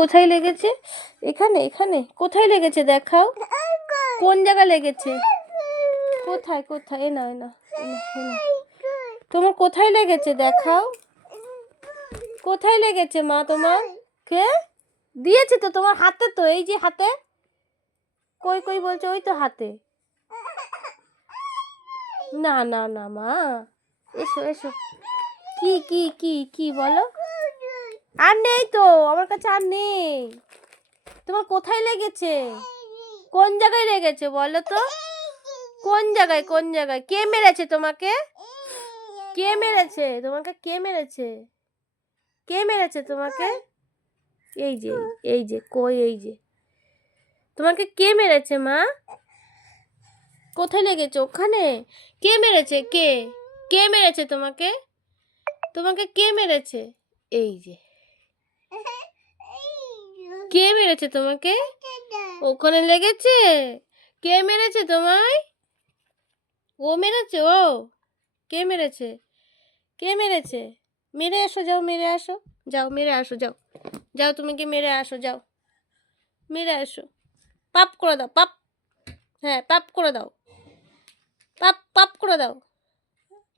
কোথায় লেগেছে? এখানে এখানে কোথায় লেগেছে দেখাও। কোন জায়গায় লেগেছে? কোথায় কোথায়? এ না এ না এ না, এ না। তোমার কোথায় লেগেছে দেখাও। কোথায় লেগেছে মা তোমার? কে দিয়েছে? তো তোমার হাতে, তো এই যে হাতে। কই কই বলছে? ওই তো হাতে। না না না মা, এসো এসো। কি কি কি কি বলো? আর নেই তো আমার কাছে, আর নেই। তোমার কোথায় লেগেছে? কোন জায়গায় লেগেছে বলো তো? কোন জায়গায়? কোন জায়গায়? কে মেরেছে তোমাকে? কে মেরেছে তোমাকে? কে মেরেছে? কে মেরেছে তোমাকে? এই যে, এই যে কই, এই যে তোমাকে কে মেরেছে মা? কোথায় লেগেছে? ওখানে? কে মেরেছে? কে কে মেরেছে তোমাকে? তোমাকে কে মেরেছে? এই যে, কে মেরেছে তোমাকে? ওখানে লেগেছে? কে মেরেছে তোমায়? ও মেরেছে? ও কে মেরেছে? কে মেরেছে? মেরে আসো, যাও মেরে আসো, যাও মেরে আসো, যাও যাও, তুমি কি মেরে আসো, যাও মেরে আসো। পাপ করে দাও, পাপ। হ্যাঁ, পাপ করে দাও, পাপ পাপ করে দাও,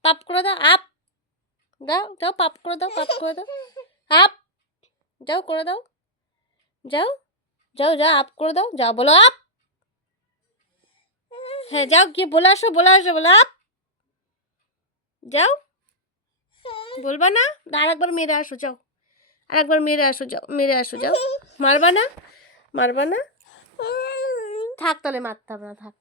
পাপ করে দাও। আপ দাও, যাও পাপ করে দাও, পাপ করে দাও। আপ যাও, করে দাও, যাও যাও যাও, আপ করে দাও, যাও বলো আপ। হ্যাঁ যাও, গিয়ে বলে আসো, বলে আসো, বলো আপ। যাও, বলবা না? আরেকবার মেরে আসো, যাও আরেকবার মেরে আসো, যাও মেরে আসো, যাও। মারবা না? মারবা না? থাক তাহলে, মারতে হবে না, থাক।